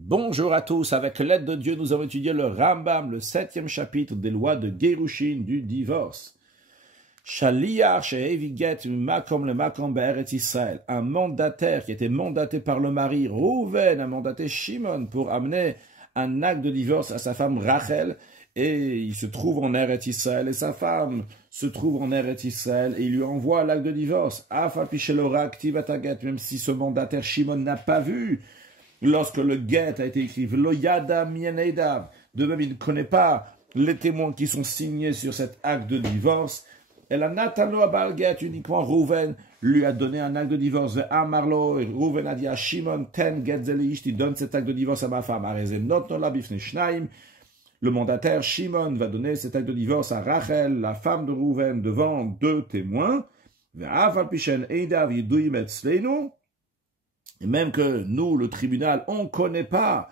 Bonjour à tous, avec l'aide de Dieu, nous avons étudié le Rambam, le 7e chapitre des lois de Gerushin, du divorce. Shaliach she'evi get makom le makom be'eretz Israël, un mandataire qui était mandaté par le mari, Rouven a mandaté Shimon pour amener un acte de divorce à sa femme Rachel, et il se trouve en Eretz Israël, et sa femme se trouve en Eretz Israël, et il lui envoie l'acte de divorce. Afa pichelora aktivataget, même si ce mandataire Shimon n'a pas vu lorsque le guet a été écrit, lo yada mieneidav, de même il ne connaît pas les témoins qui sont signés sur cet acte de divorce, et la natalo abal guet, uniquement Rouven lui a donné un acte de divorce, et Amarlo, et Rouven a dit à Shimon, ten get zelish, tu donnes cet acte de divorce à ma femme, arezé notnola bifne shnaim, le mandataire Shimon va donner cet acte de divorce à Rachel, la femme de Rouven, devant deux témoins, et même que nous, le tribunal, on ne connaît pas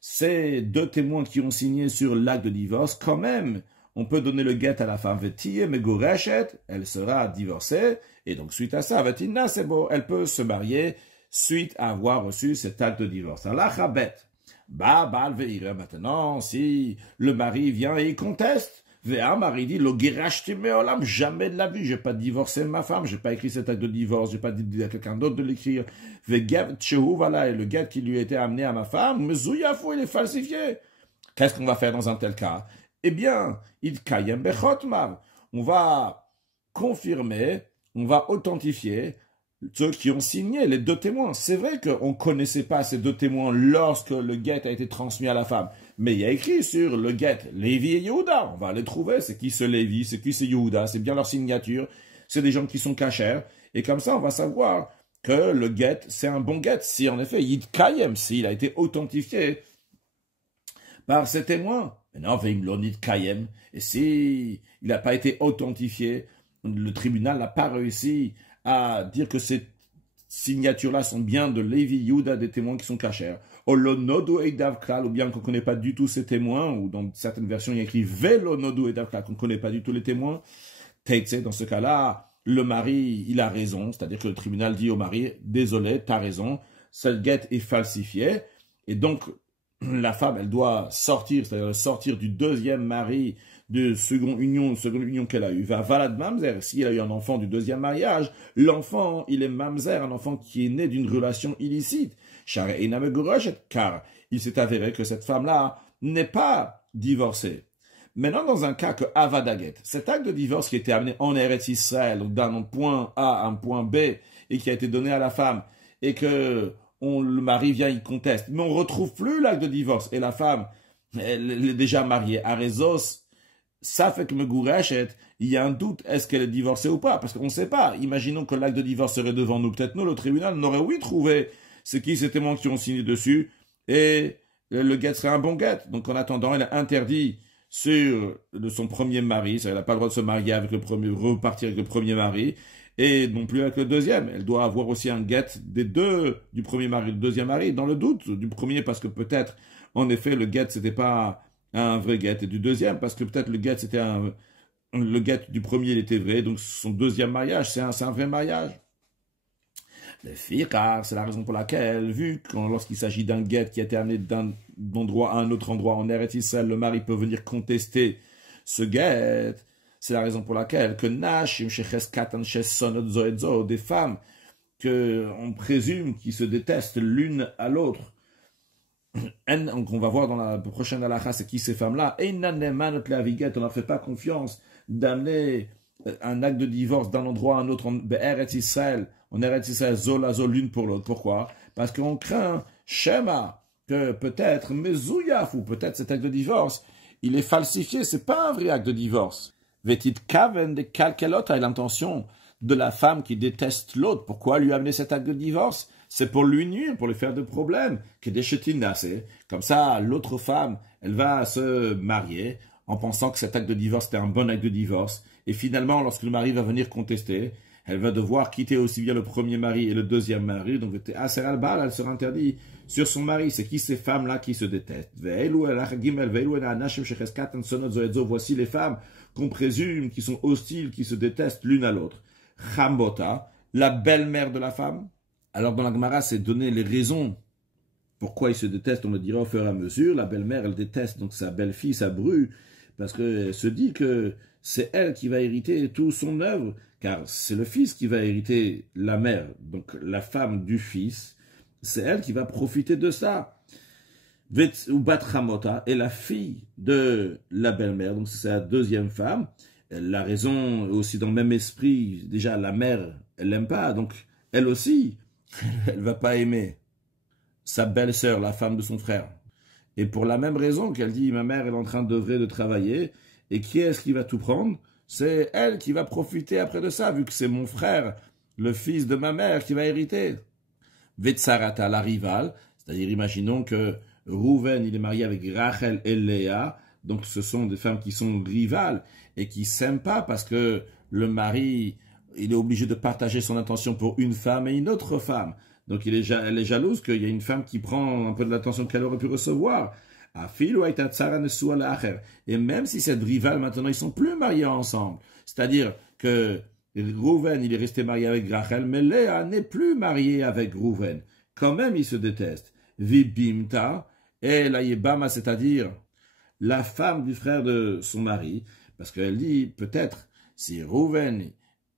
ces deux témoins qui ont signé sur l'acte de divorce, quand même, on peut donner le guet à la femme Vetiye, mais Goreshet, elle sera divorcée, et donc suite à ça, Vetina, c'est beau, elle peut se marier suite à avoir reçu cet acte de divorce. Allah Chabet, Bal Veire, maintenant, si le mari vient et il conteste, Véa, mari dit, lo girashti meolam, jamais de la vie, j'ai pas divorcé ma femme, j'ai pas écrit cet acte de divorce, j'ai pas dit à quelqu'un d'autre de l'écrire. Vegev tchehu, voilà, et le guet qui lui a été amené à ma femme, mezouyafu, il est falsifié. Qu'est-ce qu'on va faire dans un tel cas? Eh bien, il kayem bechotmav. On va confirmer, on va authentifier ceux qui ont signé, les deux témoins. C'est vrai qu'on ne connaissait pas ces deux témoins lorsque le guet a été transmis à la femme. Mais il y a écrit sur le guet, Lévi et Yehuda. On va les trouver. C'est qui ce Lévi, c'est qui ce Yehuda. C'est bien leur signature. C'est des gens qui sont cachers. Et comme ça, on va savoir que le guet, c'est un bon guet. Si en effet, Yid Kayem, s'il a été authentifié par ces témoins. Maintenant, Veim Lonid Kayem. Et si il n'a pas été authentifié, le tribunal n'a pas réussi à dire que ces signatures-là sont bien de Lévi, Yehuda, des témoins qui sont cachers. Olonodu Eidavkal, ou bien qu'on ne connaît pas du tout ces témoins, ou dans certaines versions il y a écrit Velonodu Eidavkal, qu'on ne connaît pas du tout les témoins. Teitse, dans ce cas-là, le mari, il a raison, c'est-à-dire que le tribunal dit au mari, désolé, t'as raison, ce guet est falsifié, et donc la femme, elle doit sortir, c'est-à-dire sortir du deuxième mari, de seconde union qu'elle a eue. Va valad mamzer, s'il a eu un enfant du deuxième mariage, l'enfant, il est mamzer, un enfant qui est né d'une relation illicite. Car il s'est avéré que cette femme-là n'est pas divorcée. Maintenant, dans un cas que Avadaget, cet acte de divorce qui a été amené en Eretz Israël, d'un point A à un point B, et qui a été donné à la femme, et que le mari vient, il conteste, mais on ne retrouve plus l'acte de divorce, et la femme, elle est déjà mariée à Rezos, ça fait que Megoureshet, il y a un doute, est-ce qu'elle est divorcée ou pas? Parce qu'on ne sait pas. Imaginons que l'acte de divorce serait devant nous. Peut-être nous, le tribunal, on aurait oui trouvé c'est qui ces témoins qui ont signé dessus, et le guet serait un bon guet. Donc en attendant, elle a interdit sur son premier mari, elle n'a pas le droit de se marier avec le premier, repartir avec le premier mari, et non plus avec le deuxième. Elle doit avoir aussi un guet des deux, du premier mari et du deuxième mari, dans le doute du premier, parce que peut-être, en effet, le guet, c'était pas un vrai guet, et du deuxième, parce que peut-être le guet, c'était le guet du premier, il était vrai, donc son deuxième mariage, c'est un vrai mariage. Le fiqar, c'est la raison pour laquelle, vu que lorsqu'il s'agit d'un guet qui a été amené d'un endroit à un autre endroit en Eretz Israël, le mari peut venir contester ce guet, c'est la raison pour laquelle que Nashim, Sheches Katan, Sonot Zoedzo, des femmes que on présume qui se détestent l'une à l'autre, donc on va voir dans la prochaine halakha, c'est qui ces femmes-là. On ne leur fait pas confiance d'amener un acte de divorce d'un endroit à un autre en Eretz Israël, zol à zol, l'une pour l'autre. Pourquoi? Parce qu'on craint, Shema, que peut-être, Mezouillaf, ou peut-être cet acte de divorce, il est falsifié, c'est pas un vrai acte de divorce. Vetit Kaven de Kalkelot a l'intention de la femme qui déteste l'autre. Pourquoi lui amener cet acte de divorce? C'est pour lui nuire, pour lui faire de problèmes. Comme ça, l'autre femme, elle va se marier en pensant que cet acte de divorce était un bon acte de divorce. Et finalement, lorsque le mari va venir contester, elle va devoir quitter aussi bien le premier mari et le deuxième mari. Donc, elle sera interdite sur son mari. C'est qui ces femmes-là qui se détestent? Voici les femmes qu'on présume qui sont hostiles, qui se détestent l'une à l'autre. Chambota, la belle-mère de la femme. Alors dans la Gemara, c'est donner les raisons Pourquoi ils se détestent, on le dira au fur et à mesure. La belle-mère, elle déteste donc sa belle-fille, sa bru, parce qu'elle se dit que c'est elle qui va hériter tout son œuvre, car c'est le fils qui va hériter la mère, donc la femme du fils, c'est elle qui va profiter de ça. Ou Batramota est la fille de la belle-mère, donc c'est sa deuxième femme. La raison aussi dans le même esprit, déjà la mère, elle l'aime pas, donc elle aussi, elle va pas aimer sa belle-sœur, la femme de son frère. Et pour la même raison qu'elle dit, ma mère est en train d'œuvrer, de travailler, et qui est-ce qui va tout prendre? C'est elle qui va profiter après de ça, vu que c'est mon frère, le fils de ma mère, qui va hériter. Vetsarata, la rivale, c'est-à-dire imaginons que Rouven, il est marié avec Rachel et Léa, donc ce sont des femmes qui sont rivales et qui s'aiment pas parce que le mari, il est obligé de partager son attention pour une femme et une autre femme. Donc elle est jalouse qu'il y a une femme qui prend un peu de l'attention qu'elle aurait pu recevoir. Et même si cette rivale, maintenant, ils sont plus mariés ensemble. C'est-à-dire que Rouven, il est resté marié avec Rachel, mais Léa n'est plus mariée avec Rouven. Quand même, ils se détestent. Vibimta, et la Yebama, c'est-à-dire la femme du frère de son mari, parce qu'elle dit, peut-être, si Rouven,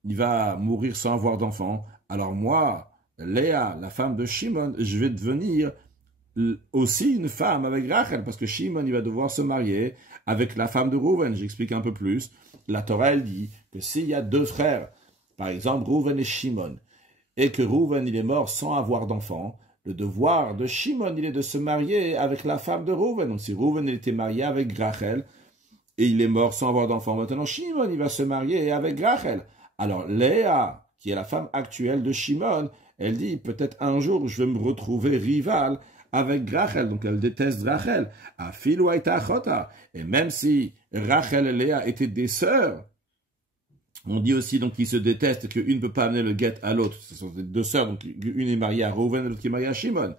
il va mourir sans avoir d'enfant, alors moi, Léa, la femme de Shimon, je vais devenir aussi une femme avec Rachel, parce que Shimon, il va devoir se marier avec la femme de Rouven. J'explique un peu plus. La Torah, elle dit que s'il y a deux frères, par exemple Rouven et Shimon, et que Rouven, il est mort sans avoir d'enfant, le devoir de Shimon, il est de se marier avec la femme de Rouven. Donc si Rouven il était marié avec Rachel, et il est mort sans avoir d'enfant, maintenant Shimon, il va se marier avec Rachel. Alors Léa, qui est la femme actuelle de Shimon, elle dit, peut-être un jour, je vais me retrouver rivale avec Rachel, donc elle déteste Rachel. Et même si Rachel et Léa étaient des sœurs, on dit aussi donc qu'ils se détestent, qu'une ne peut pas amener le guet à l'autre. Ce sont des deux sœurs, donc une est mariée à Rouven et l'autre qui est mariée à Shimon.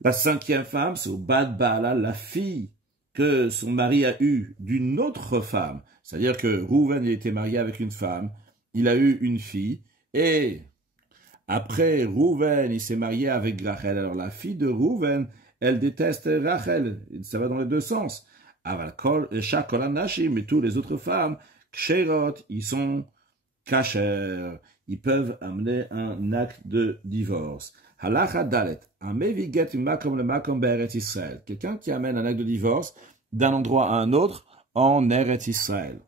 La cinquième femme, c'est Bad Baala, la fille que son mari a eue d'une autre femme. C'est-à-dire que Rouven il était marié avec une femme, il a eu une fille, et après Rouven, il s'est marié avec Rachel. Alors la fille de Rouven, elle déteste Rachel. Ça va dans les deux sens. Chaque mais tous les autres femmes, Ksherot, ils sont kasher. Ils peuvent amener un acte de divorce. Halacha dalet. Quelqu'un qui amène un acte de divorce d'un endroit à un autre en Eretz Israël.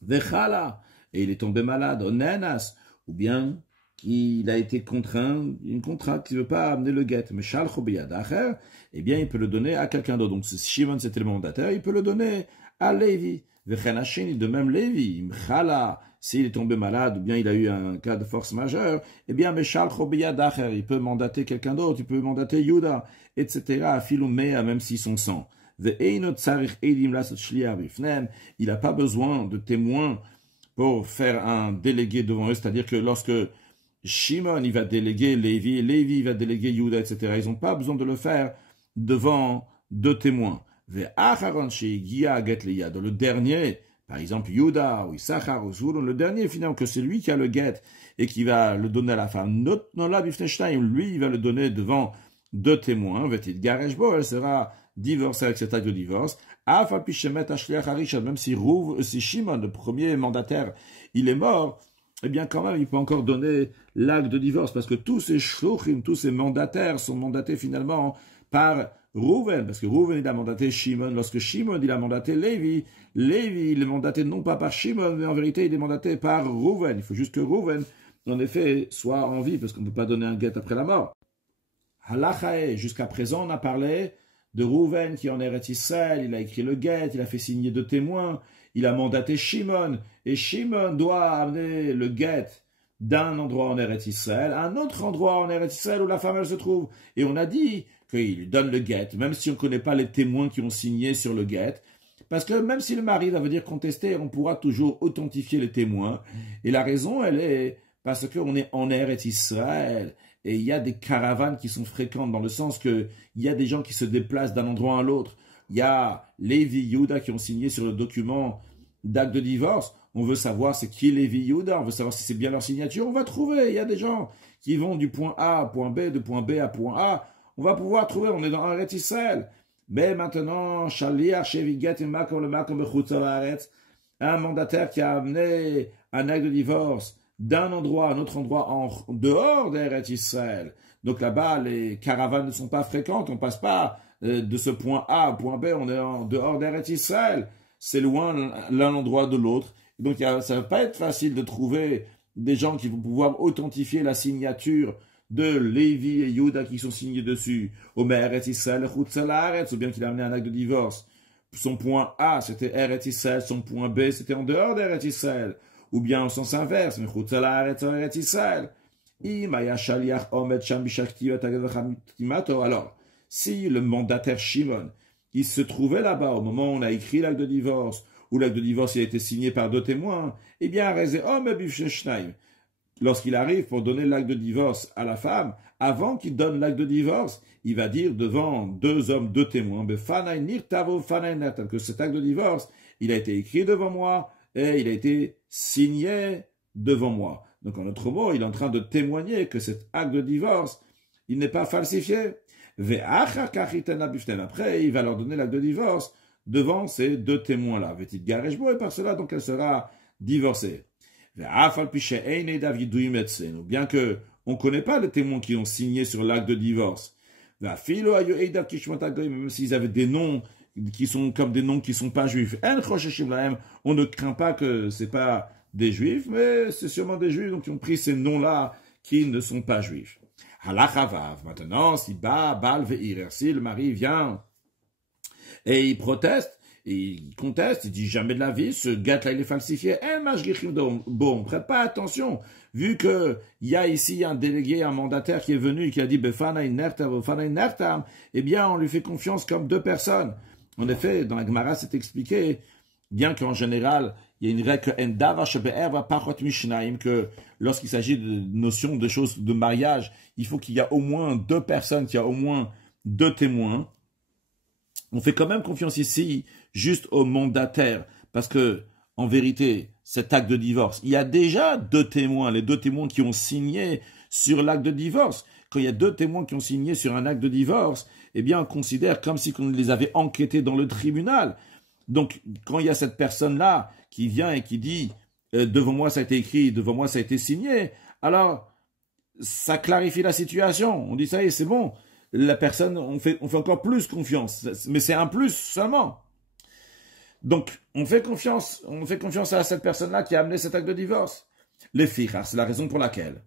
Vechala. Et il est tombé malade. Onenas. Ou bien qu'il a été contraint, une contrainte qui ne veut pas amener le guet. Mais shalcho biyadacher, eh bien, il peut le donner à quelqu'un d'autre. Donc, si Shimon, c'était le mandataire, il peut le donner à Lévi. De même Lévi, Mchala, s'il est tombé malade, ou bien il a eu un cas de force majeure, eh bien, Meshalcho biyadacher, il peut mandater quelqu'un d'autre, il peut mandater Yuda, etc., Philomea, même s'ils sont 100. Il n'a pas besoin de témoins pour faire un délégué devant eux, c'est-à-dire que lorsque Shimon, il va déléguer Lévi, Lévi va déléguer Yuda, etc. Ils n'ont pas besoin de le faire devant deux témoins. Le dernier, par exemple Yuda ou Issachar ou Zvulun, le dernier finalement, que c'est lui qui a le guet et qui va le donner à la femme. Lui, il va le donner devant deux témoins. Elle sera divorcée avec cet acte de divorce. Même si Shimon, le premier mandataire, il est mort, eh bien quand même, il peut encore donner l'acte de divorce, parce que tous ces shluchim, tous ces mandataires sont mandatés finalement par Rouven, parce que Rouven, il a mandaté Shimon. Lorsque Shimon, il a mandaté Lévi, Lévi, il est mandaté non pas par Shimon, mais en vérité, il est mandaté par Rouven. Il faut juste que Rouven, en effet, soit en vie, parce qu'on ne peut pas donner un guet après la mort. Halachae, jusqu'à présent, on a parlé de Rouven qui en Eretz Israël, il a écrit le guet, il a fait signer deux témoins, il a mandaté Shimon, et Shimon doit amener le guet d'un endroit en Eretz Israël à un autre endroit en Eretz Israël où la femme elle se trouve. Et on a dit qu'il lui donne le guet, même si on ne connaît pas les témoins qui ont signé sur le guet, parce que même si le mari va venir contester, on pourra toujours authentifier les témoins. Et la raison, elle est parce qu'on est en Eretz Israël, et il y a des caravanes qui sont fréquentes, dans le sens qu'il y a des gens qui se déplacent d'un endroit à l'autre. Il y a Lévi Yehuda qui ont signé sur le document d'acte de divorce. On veut savoir c'est qui Lévi Yehuda, on veut savoir si c'est bien leur signature. On va trouver, il y a des gens qui vont du point A à point B, de point B à point A. on va pouvoir trouver, on est dans Eretz Israël. Mais maintenant, Shaliach Sheviget Makom le Makom Bechutz Haaretz, un mandataire qui a amené un acte de divorce d'un endroit à un autre endroit en dehors d'Eretz Israël. Donc là-bas, les caravanes ne sont pas fréquentes, on passe pas de ce point A au point B, on est en dehors d'Eretz Israël. C'est loin l'un endroit de l'autre. Donc ça va pas être facile de trouver des gens qui vont pouvoir authentifier la signature de Lévi et Yehuda qui sont signés dessus, Omer Eretz Israël, Chutz Haaretz, ou bien qu'il a amené un acte de divorce. Son point A, c'était Eretz Israël, son point B, c'était en dehors d'Eretz Israël. Ou bien en sens inverse, mais Chutz Haaretz, Eretz Israël. Alors, si le mandataire Shimon, il se trouvait là-bas au moment où on a écrit l'acte de divorce, où l'acte de divorce il a été signé par deux témoins, eh bien, lorsqu'il arrive pour donner l'acte de divorce à la femme, avant qu'il donne l'acte de divorce, il va dire devant deux hommes, deux témoins, que cet acte de divorce, il a été écrit devant moi et il a été signé devant moi. Donc en autre mot, il est en train de témoigner que cet acte de divorce, il n'est pas falsifié. Après, il va leur donner l'acte de divorce devant ces deux témoins-là. Et par cela, donc, elle sera divorcée. Bien que on ne connaît pas les témoins qui ont signé sur l'acte de divorce. Même s'ils avaient des noms qui sont comme des noms qui ne sont pas juifs. On ne craint pas que ce n'est pas des juifs, mais c'est sûrement des juifs donc, qui ont pris ces noms-là qui ne sont pas juifs. Maintenant, si si le mari vient et il proteste, il conteste, il dit jamais de la vie, ce gâte-là il est falsifié. Bon, prête pas attention, vu que il y a ici un délégué, un mandataire qui est venu et qui a dit eh bien on lui fait confiance comme deux personnes. En effet, dans la Gemara c'est expliqué, bien qu'en général il y a une règle que lorsqu'il s'agit de notions de choses de mariage, il faut qu'il y a au moins deux personnes, qu'il y a au moins deux témoins. On fait quand même confiance ici juste au mandataire, parce que, en vérité, cet acte de divorce, il y a déjà deux témoins, les deux témoins qui ont signé sur l'acte de divorce. Quand il y a deux témoins qui ont signé sur un acte de divorce, eh bien, on considère comme si on les avait enquêtés dans le tribunal. Donc, quand il y a cette personne-là qui vient et qui dit devant moi ça a été écrit, devant moi ça a été signé, alors ça clarifie la situation. On dit ça y est, c'est bon. La personne, on fait encore plus confiance, mais c'est un plus seulement. Donc, on fait confiance à cette personne-là qui a amené cet acte de divorce. Les filles, c'est la raison pour laquelle.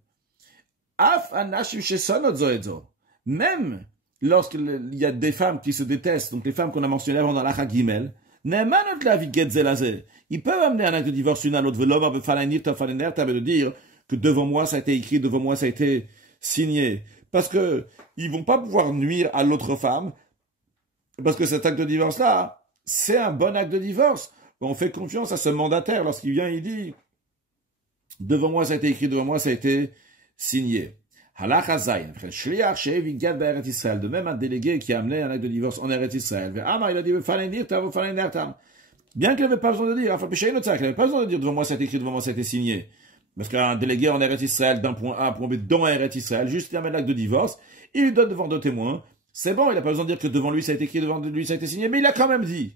Même lorsqu'il y a des femmes qui se détestent, donc les femmes qu'on a mentionnées avant dans l'Acha Gimel, ils peuvent amener un acte de divorce une à l'autre, de dire que devant moi ça a été écrit, devant moi ça a été signé. Parce que ils vont pas pouvoir nuire à l'autre femme, parce que cet acte de divorce-là, c'est un bon acte de divorce. On fait confiance à ce mandataire lorsqu'il vient, il dit devant moi ça a été écrit, devant moi ça a été signé. De même un délégué qui a amené un acte de divorce en Eretz Israël. Il a dit bien qu'il n'avait pas besoin de dire, il n'avait pas besoin de dire devant moi ça a été écrit, devant moi ça a été signé. Parce qu'un délégué en Eretz Israël d'un point A à un point B dans Eretz Israël, juste il amène l'acte de divorce, il lui donne devant deux témoins, c'est bon, il n'a pas besoin de dire que devant lui ça a été écrit, devant lui ça a été signé, mais il a quand même dit.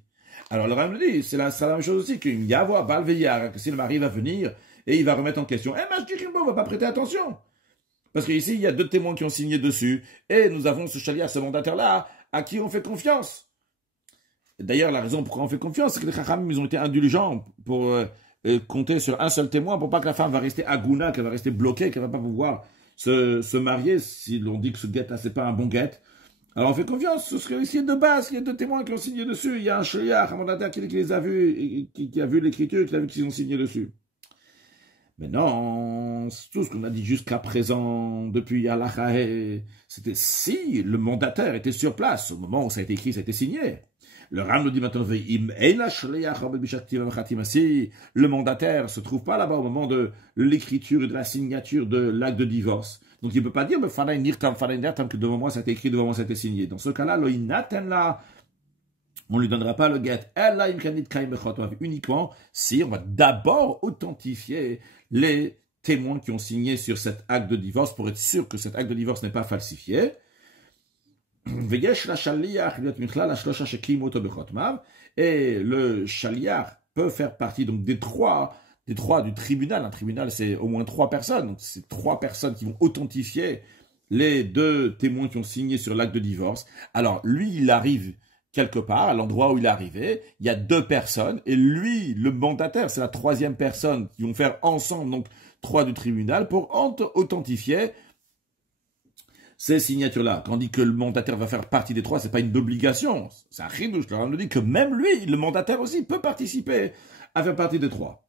Alors le Ram me dit, c'est la même chose aussi, qu'il y a avoir Balveillard, que si le mari va venir et il va remettre en question, on va pas prêter attention. Parce qu'ici, il y a deux témoins qui ont signé dessus, et nous avons ce chaliar, ce mandataire-là, à qui on fait confiance. D'ailleurs, la raison pourquoi on fait confiance, c'est que les Chachamim, ils ont été indulgents pour compter sur un seul témoin, pour pas que la femme va rester agouna, qu'elle va rester bloquée, qu'elle va pas pouvoir se marier, si l'on dit que ce guet-là, c'est pas un bon guet. Alors on fait confiance, ce serait ici de base, il y a deux témoins qui ont signé dessus, il y a un chaliar, un mandataire qui les a vus, qui a vu l'écriture, qui a vu qu'ils ont signé dessus. Mais non, tout ce qu'on a dit jusqu'à présent, depuis Alachae, c'était si le mandataire était sur place, au moment où ça a été écrit, ça a été signé. Le Ram nous dit maintenant, si le mandataire se trouve pas là-bas au moment de l'écriture et de la signature de l'acte de divorce. Donc il ne peut pas dire, que devant moi ça a été écrit, devant moi ça a été signé. Dans ce cas-là, on ne lui donnera pas le guet. Uniquement si on va d'abord authentifier les témoins qui ont signé sur cet acte de divorce pour être sûr que cet acte de divorce n'est pas falsifié. Et le shaliach peut faire partie donc des trois du tribunal. Un tribunal, c'est au moins 3 personnes. Donc, c'est 3 personnes qui vont authentifier les 2 témoins qui ont signé sur l'acte de divorce. Alors, lui, il arrive quelque part, à l'endroit où il est arrivé, il y a 2 personnes, et lui, le mandataire, c'est la 3e personne qui vont faire ensemble, donc 3 du tribunal, pour authentifier ces signatures-là. Tandis que le mandataire va faire partie des 3, c'est pas une obligation. C'est un chidouche. On nous dit que même lui, le mandataire aussi, peut participer à faire partie des 3.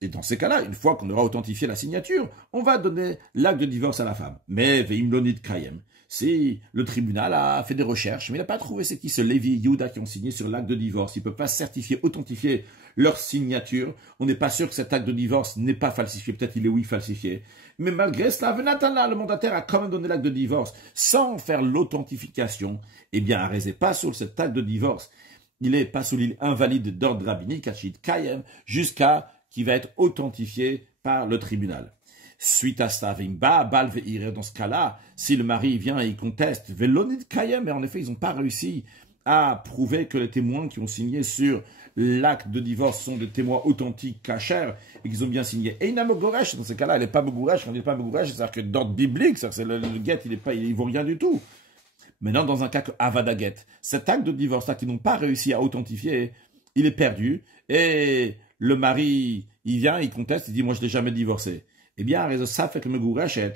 Et dans ces cas-là, une fois qu'on aura authentifié la signature, on va donner l'acte de divorce à la femme. Mais veimlonit kayem. Si le tribunal a fait des recherches, mais il n'a pas trouvé c'est qui ce Lévi et Yehuda qui ont signé sur l'acte de divorce, il ne peut pas certifier, authentifier leur signature. On n'est pas sûr que cet acte de divorce n'est pas falsifié. Peut-être il est oui falsifié. Mais malgré cela, Venatana, le mandataire a quand même donné l'acte de divorce sans faire l'authentification. Eh bien, arrêtez pas sur cet acte de divorce. Il est pas sous l'île invalide d'ordre rabbinique, Hachid Kayem, jusqu'à qui va être authentifié par le tribunal. Suite à cela, dans ce cas-là, si le mari vient et il conteste, Velonid Kayem, mais en effet, ils n'ont pas réussi à prouver que les témoins qui ont signé sur l'acte de divorce sont des témoins authentiques, cachers, et qu'ils ont bien signé. Et il n'a Mogoresh, dans ce cas-là, elle n'est pas Mogoresh. Quand il n'est pas Mogoresh, c'est-à-dire que d'ordre biblique, c'est le guet, il vaut rien du tout. Maintenant, dans un cas que Avadaget, cet acte de divorce-là qu'ils n'ont pas réussi à authentifier, il est perdu, et le mari, il vient, il conteste, il dit, moi je l'ai jamais divorcé. Eh bien, ça fait que Megourachet,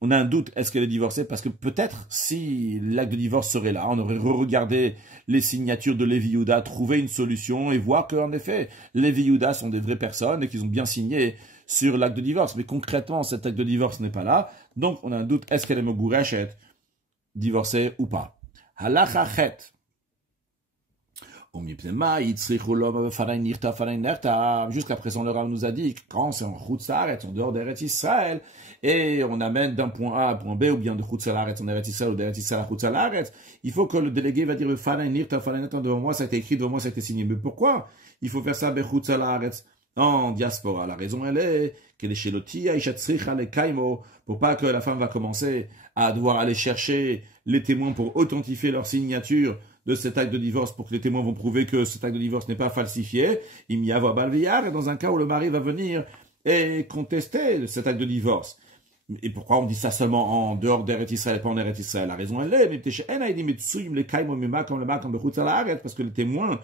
on a un doute, est-ce qu'elle est divorcée? Parce que peut-être, si l'acte de divorce serait là, on aurait regardé les signatures de Lévi Yehuda, trouvé une solution et voir qu'en effet, Lévi Yehuda sont des vraies personnes et qu'ils ont bien signé sur l'acte de divorce. Mais concrètement, cet acte de divorce n'est pas là. Donc, on a un doute, est-ce qu'elle est Megourachet, divorcée ou pas? Halachachet. Jusqu'à présent, le Rav nous a dit que quand c'est en Chutz La'aretz, en dehors d'Eretz Israël, et on amène d'un point A à un point B, ou bien de Chutz La'aretz en Eretz Israël, ou d'Eretz Israël à Chutz La'aretz, il faut que le délégué va dire devant moi, ça a été écrit, devant moi, ça a été signé. Mais pourquoi il faut faire ça Chutz La'aretz en diaspora? La raison, elle est que les Shelotia, Ishatzricha, les Kaimo, pour pas que la femme va commencer à devoir aller chercher les témoins pour authentifier leur signature de cet acte de divorce pour que les témoins vont prouver que cet acte de divorce n'est pas falsifié. Il y a balviar, et dans un cas où le mari va venir et contester cet acte de divorce. Et pourquoi on dit ça seulement en dehors d'Eretz Israël et pas en Eretz Israël? La raison elle est, parce que les témoins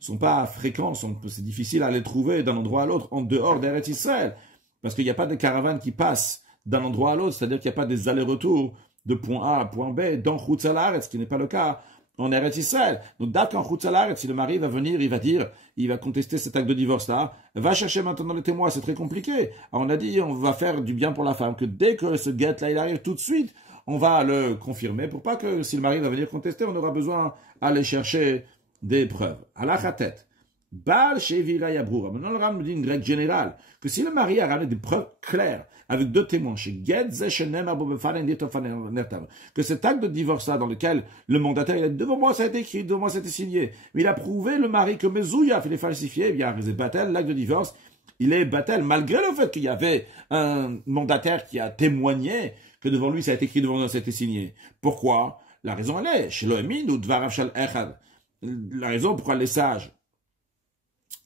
sont pas fréquents, c'est difficile à les trouver d'un endroit à l'autre en dehors d'Eretz Israël. Parce qu'il n'y a pas de caravanes qui passent d'un endroit à l'autre, c'est-à-dire qu'il n'y a pas des allers-retours de point A à point B dans Chutz La'aretz, ce qui n'est pas le cas en Eretz Israël. Donc, d'accord, en Chutz La'aretz, si le mari va venir, il va dire, il va contester cet acte de divorce-là, va chercher maintenant les témoins, c'est très compliqué. Alors, on a dit, on va faire du bien pour la femme, que dès que ce guet-là, il arrive tout de suite, on va le confirmer, pour pas que si le mari va venir contester, on aura besoin d'aller chercher des preuves. À la tête. Bal Shevira Yabroura. Maintenant, le Ram nous dit une règle générale, que si le mari a ramené des preuves claires, avec 2 témoins, que cet acte de divorce-là, dans lequel le mandataire, il a dit, devant moi, ça a été écrit, devant moi, ça a été signé, mais il a prouvé, le mari, que Mezouya, il est falsifié, eh bien, Batel, l'acte de divorce, il est Batel, malgré le fait qu'il y avait un mandataire qui a témoigné que devant lui, ça a été écrit, devant nous, ça a été signé. Pourquoi? La raison, elle est, chez l'Oemin ou Dvarav Shal Echad. La raison pourquoi les sages,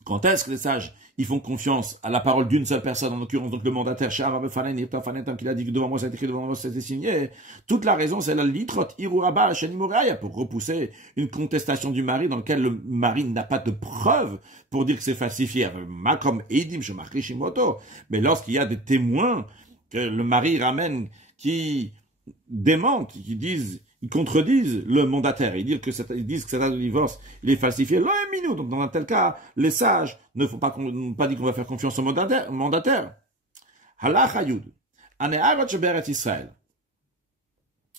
quand est-ce que les sages, ils font confiance à la parole d'une seule personne, en l'occurrence donc le mandataire, qui a dit que devant moi ça a été écrit, devant moi ça a été signé. Toute la raison, c'est la litrot iruraba shenimoraya, pour repousser une contestation du mari dans laquelle le mari n'a pas de preuve pour dire que c'est falsifié. Makom edim shemarchi shimoto. Mais lorsqu'il y a des témoins que le mari ramène qui démentent, qui disent, ils contredisent le mandataire. Ils disent que cet acte de divorce, il est falsifié. Donc, dans un tel cas, les sages ne font pas dit qu'on va faire confiance au mandataire. Halach Hayud. Ane'arot sheberet Israël.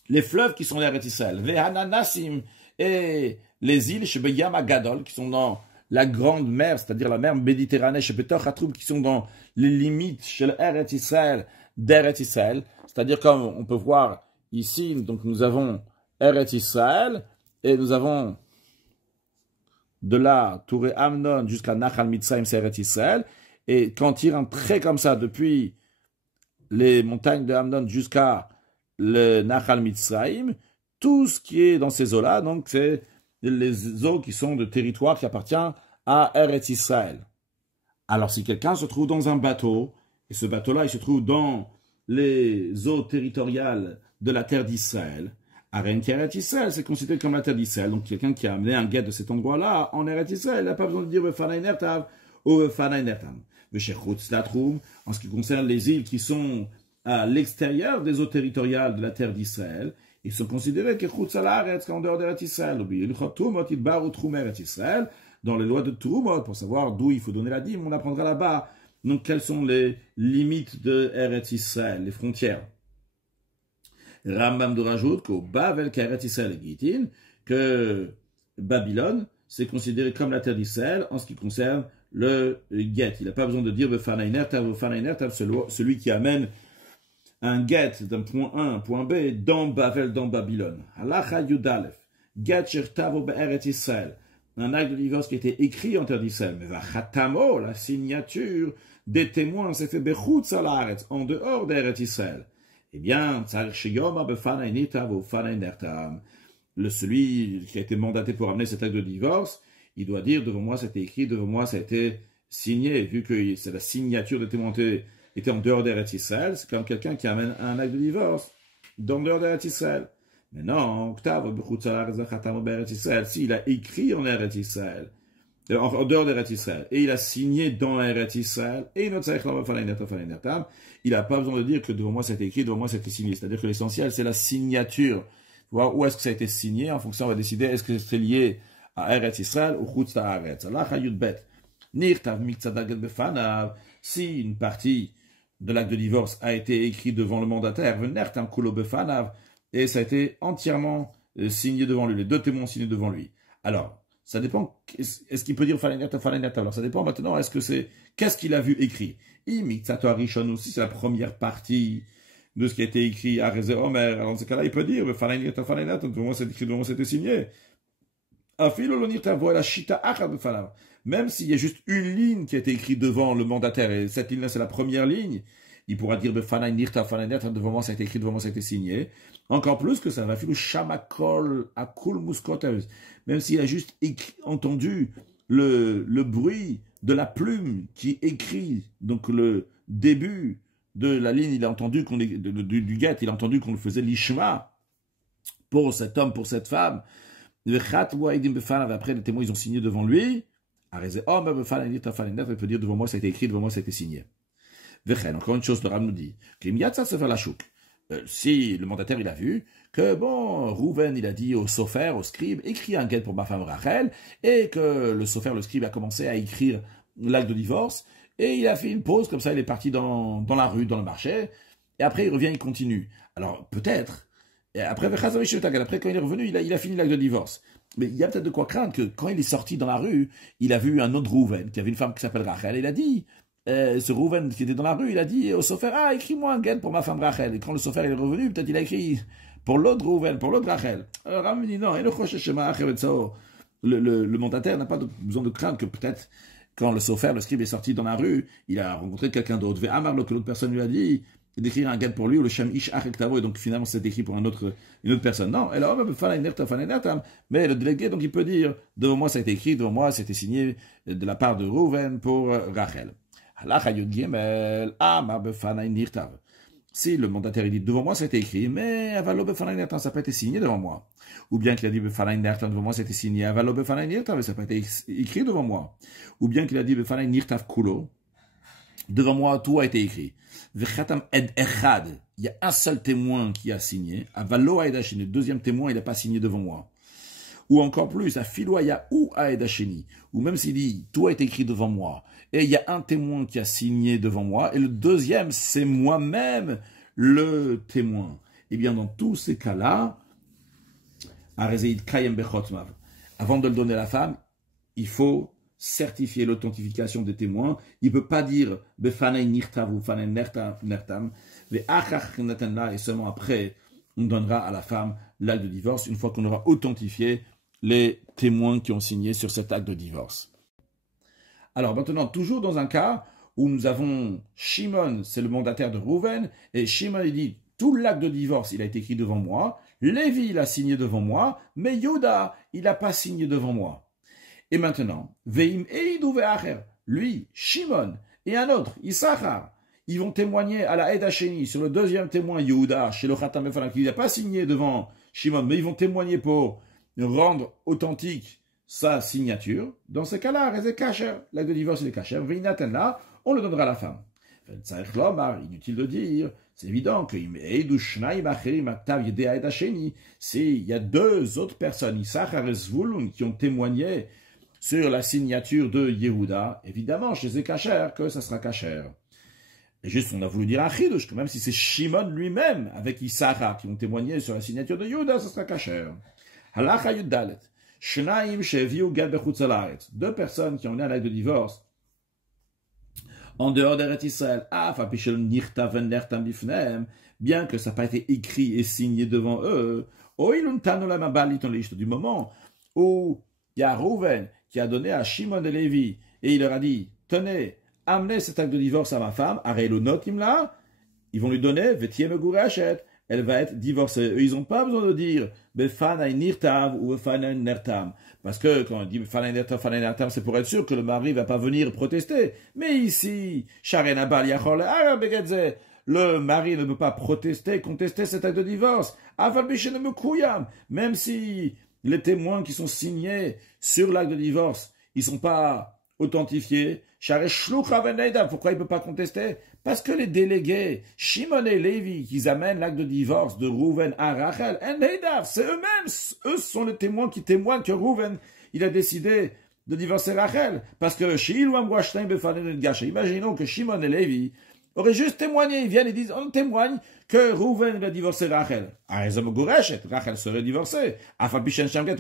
Les fleuves qui sont en Eretz Israël. Ve'hananasim. Et les îles shebeyam Agadol, qui sont dans la grande mer, c'est-à-dire la mer Méditerranée, shebetoch Hatroum, qui sont dans les limites chez l'Eretz Israël, d'Eretz Israël. C'est-à-dire, comme on peut voir ici, donc nous avons Eretz Israël, et nous avons de là, Touré Amnon jusqu'à Nachal Mitzrayim, c'est Eretz Israël, et quand on tire un trait comme ça, depuis les montagnes de Amnon jusqu'à le Nachal Mitzrayim, tout ce qui est dans ces eaux-là, donc c'est les eaux qui sont de territoire qui appartient à Eretz Israël. Alors si quelqu'un se trouve dans un bateau, et ce bateau-là il se trouve dans les eaux territoriales de la terre d'Israël, Aren Eretz Israël, c'est considéré comme la terre d'Israël. Donc quelqu'un qui a amené un guet de cet endroit-là en Eretz Israël, il n'a pas besoin de dire Befanaï Nertav ou Befanaï Nertam. En ce qui concerne les îles qui sont à l'extérieur des eaux territoriales de la terre d'Israël, ils sont considérés qu'en dehors d'Eretz Israël. Dans les lois de Trumot, pour savoir d'où il faut donner la dîme, on apprendra là-bas. Donc quelles sont les limites de Eretz Israël, les frontières. Rambam de rajoute qu'au Bavel qu'Eretz Israël est Gitin, que Babylone, c'est considéré comme la terre d'Israël en ce qui concerne le guet. Il n'a pas besoin de dire Befanaï Nertav, celui qui amène un guet d'un point A à un point B dans Bavel, dans Babylone. Halacha Yudalef, guet chertavo be'Eretz Israël, un acte de divorce qui a été écrit en terre d'Israël. Mais vachatamo, la signature des témoins s'est fait bechutz alaretz, en dehors d'Eretz Israël. Eh bien, celui qui a été mandaté pour amener cet acte de divorce, il doit dire, devant moi c'était écrit, devant moi ça a été signé, vu que c'est la signature des témoins était en dehors d'Eretz Israël, c'est comme quelqu'un qui amène un acte de divorce en dehors d'Eretz Israël. Mais non, s'il a écrit en Eretz Israël, en dehors d'Eretz Israël, et il a signé dans Eretz Israël, et il n'a pas besoin de dire que devant moi c'était écrit, devant moi c'était signé. C'est-à-dire que l'essentiel c'est la signature. Voir où est-ce que ça a été signé, en fonction on va décider est-ce que c'est lié à Eretz Israël ou Chutz Haaretz. Si une partie de l'acte de divorce a été écrit devant le mandataire, et ça a été entièrement signé devant lui, les deux témoins signés devant lui. Alors, ça dépend, est-ce qu'il peut dire alors ça dépend maintenant, qu'est-ce qu'il a vu écrit? Si c'est la première partie de ce qui a été écrit à Rezé Omer, alors dans ce cas-là, il peut dire, devant moi c'est écrit, devant moi c'était signé. Même s'il y a juste une ligne qui a été écrite devant le mandataire, et cette ligne-là c'est la première ligne, il pourra dire devant moi ça a été écrit, devant moi ça a été signé. Encore plus que ça va faire le shamakol akul muskotev. Même s'il a juste entendu le bruit de la plume qui écrit, donc le début de la ligne, il a entendu du guet, il a entendu qu'on le faisait l'ishma pour cet homme, pour cette femme. Après, les témoins, ils ont signé devant lui. Il peut dire devant moi, ça a été écrit, devant moi, ça a été signé. Encore une chose, le Ram nous dit si le mandataire il a vu que bon, Rouven il a dit au sofer, au scribe, écris un guet pour ma femme Rachel, et que le sofer, le scribe a commencé à écrire l'acte de divorce, et il a fait une pause, comme ça il est parti dans la rue, dans le marché, et après il revient, il continue. Alors peut-être, après quand il est revenu, il a fini l'acte de divorce. Mais il y a peut-être de quoi craindre que quand il est sorti dans la rue, il a vu un autre Rouven, qui avait une femme qui s'appelle Rachel, et il a dit, ce Rouven qui était dans la rue, il a dit au sofer, écris-moi un guet pour ma femme Rachel. Et quand le sofer est revenu, peut-être il a écrit pour l'autre Rouven, pour l'autre Rachel. Alors Ram dit non, le mandataire n'a pas besoin de craindre que peut-être quand le sofer, le scribe est sorti dans la rue, il a rencontré quelqu'un d'autre. Que l'autre personne lui a dit d'écrire un guet pour lui, ou le Shem Ish Achektavo, et donc finalement c'est écrit pour une autre personne. Non, mais le délégué, donc il peut dire, devant moi ça a été écrit, devant moi c'était signé de la part de Rouven pour Rachel. Si le mandataire il dit devant moi c'était écrit, mais ça n'a pas été signé devant moi. Ou bien qu'il a dit devant moi c'était signé, mais ça n'a pas été écrit devant moi. Ou bien qu'il a dit devant moi tout a été écrit. Il y a un seul témoin qui a signé, le deuxième témoin il n'a pas signé devant moi. Ou encore plus, à Filoaya ou à Edacheni, ou même s'il dit tout a été écrit devant moi, et il y a un témoin qui a signé devant moi, et le deuxième c'est moi-même le témoin. Eh bien, dans tous ces cas-là, avant de le donner à la femme, il faut certifier l'authentification des témoins. Il ne peut pas dire Befanei nirtav ou Fanei nertam, et seulement après on donnera à la femme l'acte de divorce, une fois qu'on aura authentifié les témoins qui ont signé sur cet acte de divorce. Alors maintenant, toujours dans un cas où nous avons Shimon, c'est le mandataire de Rouven, et Shimon il dit, tout l'acte de divorce, il a été écrit devant moi, Lévi, il a signé devant moi, mais Yehuda, il n'a pas signé devant moi. Et maintenant, Veim Eidu Ve'acher, lui, Shimon, et un autre, Issachar, ils vont témoigner à la Ed Hasheni, sur le deuxième témoin, Yehuda, chez le Khatam Mefanak, qui n'a pas signé devant Shimon, mais ils vont témoigner pour rendre authentique sa signature. Dans ce cas-là, Rezé Kacher, l'acte de divorce, il est Kacher, Veinaten là, on le donnera à la femme. Inutile de dire, c'est évident que s'il y a deux autres personnes, Issachar et Zvulun, qui ont témoigné sur la signature de Yehuda, évidemment, chez Zekacher, que ça sera Kacher. Et juste, on a voulu dire un chidouche, que même si c'est Shimon lui-même, avec Issachar, qui ont témoigné sur la signature de Yehuda, ça sera Kacher. Halacha Yuddalet. Shnaim sheviu ged bechutz haaretz. Deux personnes qui ont eu un acte de divorce en dehors d'Eretz Israël, bien que ça n'a pas été écrit et signé devant eux, du moment où il y a Rouven qui a donné à Shimon et Lévi, et il leur a dit, tenez, amenez cet acte de divorce à ma femme, ils vont lui donner, elle va être divorcée. Eux, ils n'ont pas besoin de dire Befanai Nirtav ou Befanai Nertam. Parce que quand on dit Befanai Nertam, c'est pour être sûr que le mari ne va pas venir protester. Mais ici, le mari ne peut pas protester, contester cet acte de divorce. Même si les témoins qui sont signés sur l'acte de divorce, ils ne sont pas authentifiés. Pourquoi il ne peut pas contester? Parce que les délégués, Shimon et Lévi, qui amènent l'acte de divorce de Rouven à Rachel, c'est eux-mêmes, eux sont les témoins qui témoignent que Rouven, il a décidé de divorcer Rachel. Parce que imaginons que Shimon et Lévi auraient juste témoigné, ils viennent et disent, on témoigne que Rouven a divorcé Rachel. Rachel serait divorcée. Même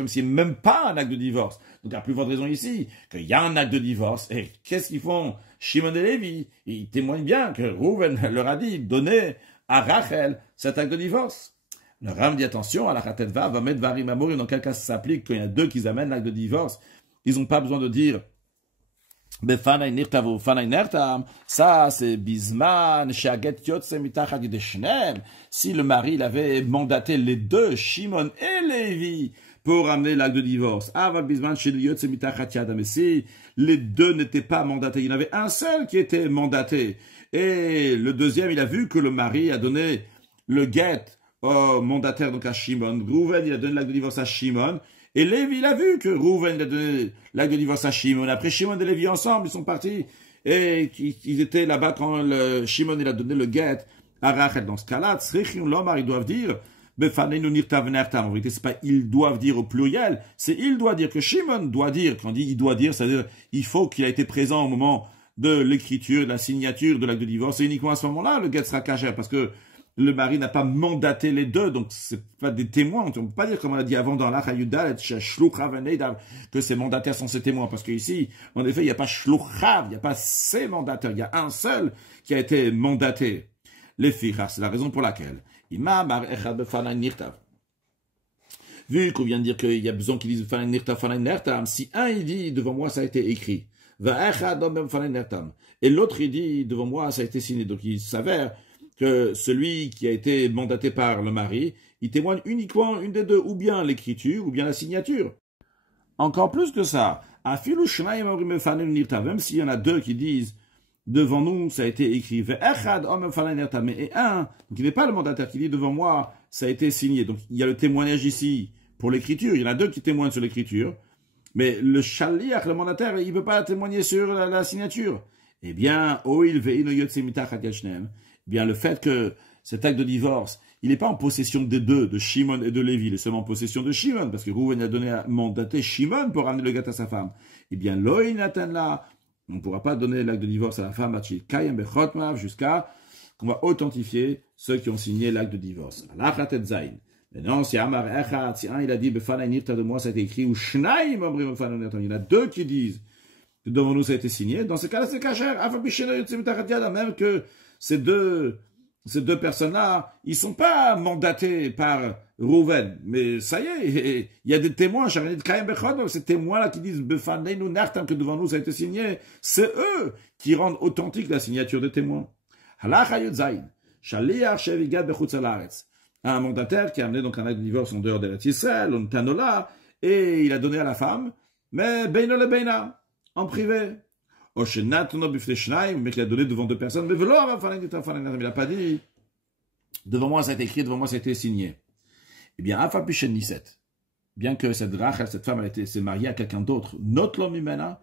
s'il n'y a même pas un acte de divorce. Donc, il y a plus forte raison ici qu'il y a un acte de divorce. Et qu'est-ce qu'ils font? Shimon et Lévi, ils témoignent bien que Rouven leur a dit, donnez à Rachel cet acte de divorce. Le Ram dit attention, à la Khatet va mettre Varim Amorim, dans quel cas ça s'applique quand il y a deux qui amènent l'acte de divorce. Ils n'ont pas besoin de dire Befanai Nirtav ou Fanai Nertam, ça c'est Bisman, Shaget Yotse Mitachad Yideshnem. Si le mari il avait mandaté les deux, Shimon et Lévi, pour amener l'acte de divorce, Aval Bisman Shel Yotse Mitachad Yadam, si les deux n'étaient pas mandatés, il y en avait un seul qui était mandaté. Et le deuxième, il a vu que le mari a donné le guet au mandataire, donc à Shimon. Rouven, il a donné l'acte de divorce à Shimon. Et Lévi, il a vu que Rouven a donné l'acte de divorce à Shimon. Après, Shimon et Lévi ensemble, ils sont partis. Et ils étaient là-bas quand Shimon il a donné le guet à Rachel. Dans ce cas-là, ils doivent dire, en vérité, c'est pas ils doivent dire au pluriel, c'est il doit dire que Shimon doit dire. Quand on dit il doit dire, c'est-à-dire il faut qu'il a été présent au moment de l'écriture, de la signature de l'acte de divorce. Et uniquement à ce moment-là, le guet sera caché parce que le mari n'a pas mandaté les deux, donc c'est pas des témoins. On ne peut pas dire, comme on a dit avant dans l'Ach Hayudalet, que ces mandataires sont ces témoins, parce qu'ici, en effet, il n'y a pas Shluchav, il n'y a pas ces mandataires, il y a un seul qui a été mandaté. Les fichas, c'est la raison pour laquelle. Vu qu'on vient de dire qu'il y a besoin qu'ils disent si un il dit devant moi ça a été écrit, et l'autre il dit devant moi ça a été signé, donc il s'avère que celui qui a été mandaté par le mari, il témoigne uniquement une des deux, ou bien l'écriture, ou bien la signature. Encore plus que ça, même s'il y en a deux qui disent, devant nous, ça a été écrit, et un, donc il n'est pas le mandataire qui dit, devant moi, ça a été signé. Donc il y a le témoignage ici pour l'écriture, il y en a deux qui témoignent sur l'écriture, mais le shaliach, le mandataire, il ne peut pas témoigner sur la signature. Eh bien, bien le fait que cet acte de divorce, il n'est pas en possession des deux, de Shimon et de Lévi, il est seulement en possession de Shimon, parce que Rouven a donné à mandater Shimon pour ramener le gâteau à sa femme. Eh bien, là, on ne pourra pas donner l'acte de divorce à la femme, jusqu'à qu'on va authentifier ceux qui ont signé l'acte de divorce. Maintenant, si un il a dit, de moi, ça a été écrit, ou il y en a deux qui disent que devant nous ça a été signé, dans ce cas-là, c'est cacher, même que ces deux personnes-là, ils sont pas mandatés par Rouven, mais ça y est, il y a des témoins, ces témoins-là qui disent que devant nous ça a été signé, c'est eux qui rendent authentique la signature des témoins. Shaliach shevigad bechutz haaretz. Un mandataire qui a amené donc un acte de divorce en dehors d'Eretz Yisrael, on tanola, et il a donné à la femme, mais beina le beina, en privé. Oshenatono bifnei shnaim, mais qu'il a donné devant deux personnes, mais velo il n'a pas dit, devant moi ça a été écrit, devant moi ça a été signé. Eh bien, afa pishen niset, bien que cette femme s'est mariée à quelqu'un d'autre, notre l'homme imena,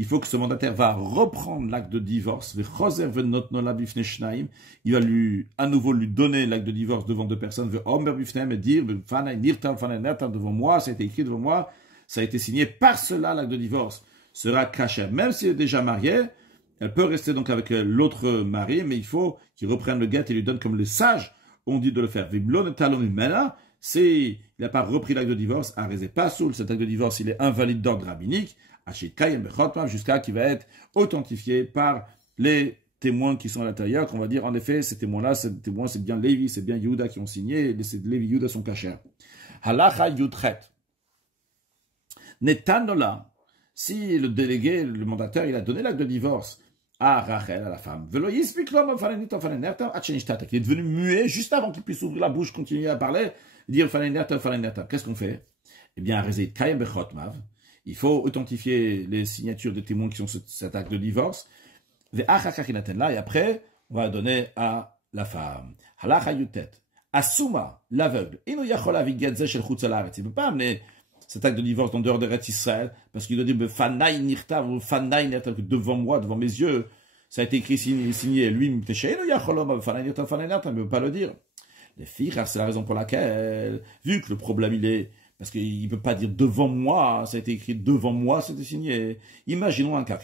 il faut que ce mandataire va reprendre l'acte de divorce, il va à nouveau lui donner l'acte de divorce devant deux personnes, et dire, devant moi, ça a été écrit devant moi, ça a été signé, par cela l'acte de divorce sera caché. Même s'il est déjà marié, elle peut rester donc avec l'autre mari, mais il faut qu'il reprenne le guet et lui donne comme les sages ont dit de le faire. Si il n'a pas repris l'acte de divorce, pas sous cet acte de divorce, il est invalide d'ordre rabbinique, jusqu'à qu'il va être authentifié par les témoins qui sont à l'intérieur, qu'on va dire, en effet, ces témoins-là, c'est bien Lévi, c'est bien Yehuda qui ont signé, et Lévi et Yehuda sont cachés. Halacha Yudchet. Netanola, si le délégué, le mandataire, il a donné l'acte de divorce à Rachel, à la femme, il est devenu muet juste avant qu'il puisse ouvrir la bouche, continuer à parler, dire qu'est-ce qu'on fait? Eh bien, il faut authentifier les signatures des témoins qui sont cet acte de divorce. Et après, on va donner à la femme. Halacha yutet. Asuma, l'aveugle. Il ne peut pas amener cet acte de divorce en dehors de Eretz Israël, parce qu'il doit dire Fanai nirtav ou Fanai nirtav, devant moi, devant mes yeux, ça a été écrit, signé, lui, il ne peut pas le dire. Les filles, c'est la raison pour laquelle, vu que le problème il est, parce qu'il ne peut pas dire devant moi, ça a été écrit devant moi, c'était signé. Imaginons un cas,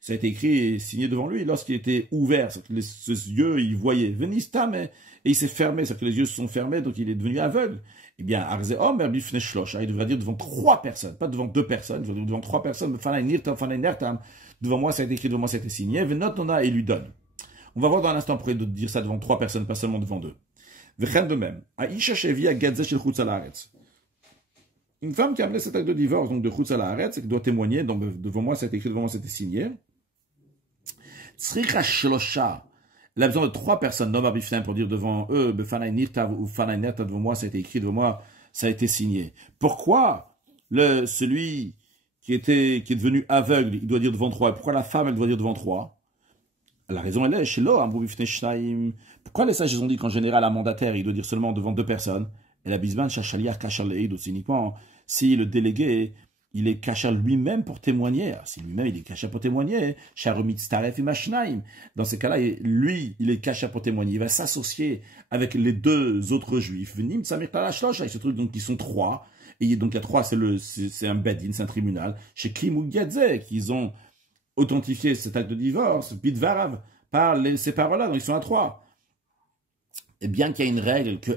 ça a été écrit et signé devant lui lorsqu'il était ouvert, c'est que ses yeux, il voyait, Venistam, et il s'est fermé, c'est que les yeux se sont fermés, donc il est devenu aveugle. Eh bien, il devrait dire devant trois personnes, pas devant deux personnes, il devrait dire devant trois personnes, devant moi, ça a été écrit, devant moi, ça a été signé, et lui donne. On va voir dans un instant pourquoi de dire ça devant trois personnes, pas seulement devant deux. De même, une femme qui a amené cet acte de divorce, donc de Chutz Haaretz, et qui doit témoigner, donc devant moi, ça a été écrit, devant moi, ça a été signé. Elle a besoin de trois personnes, pour dire devant eux, devant moi, ça a été écrit, devant moi, ça a été signé. Pourquoi celui qui est devenu aveugle, il doit dire devant trois, et pourquoi la femme, elle doit dire devant trois? La raison, elle est chez l'homme. Pourquoi les sages ont dit qu'en général, un mandataire, il doit dire seulement devant deux personnes? Et la bisban, shachaliar kachar leid, aussi uniquement si le délégué, il est kachar lui-même pour témoigner. Si lui-même, il est kachar pour témoigner, charomit staref et machnaim. Dans ces cas-là, lui, il est kachar pour témoigner. Il va s'associer avec les deux autres juifs. Venim, samir talashlosh, il se trouve donc qu'ils sont trois. Et donc, il y a trois, c'est un bedin, c'est un tribunal. Chez Klim ou Gadze, qu'ils ont authentifier cet acte de divorce, Bidvarav, par ces paroles-là, donc ils sont à trois. Et bien qu'il y ait une règle que